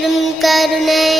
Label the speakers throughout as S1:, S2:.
S1: பெரும் கருணை.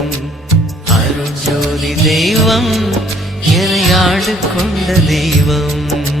S2: தெய்வம் என்னை ஆண்டு கொண்ட தெய்வம்?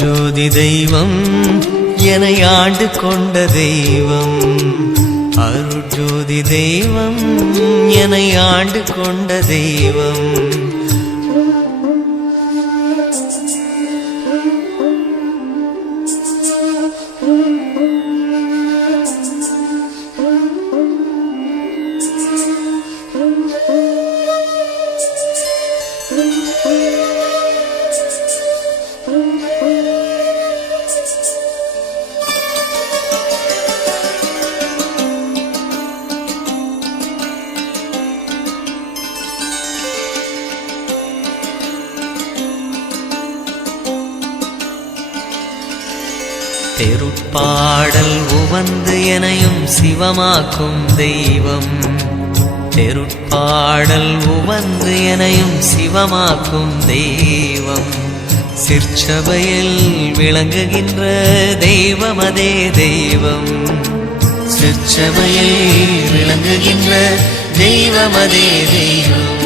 S2: ஜோதி தெய்வம் என ஆண்டு கொண்ட தெய்வம். அருஜோதி தெய்வம் என ஆண்டு கொண்ட தெய்வம். தெருட்பாடல் உவந்து எனையும் சிவமாக்கும் தெய்வம். தெருட்பாடல் உவந்து எனையும் சிவமாக்கும் தெய்வம். சிற்சபையில் விளங்குகின்ற தெய்வம் அதே தெய்வம். சிற்சபையில் விளங்குகின்ற தெய்வம் அதே தெய்வம்.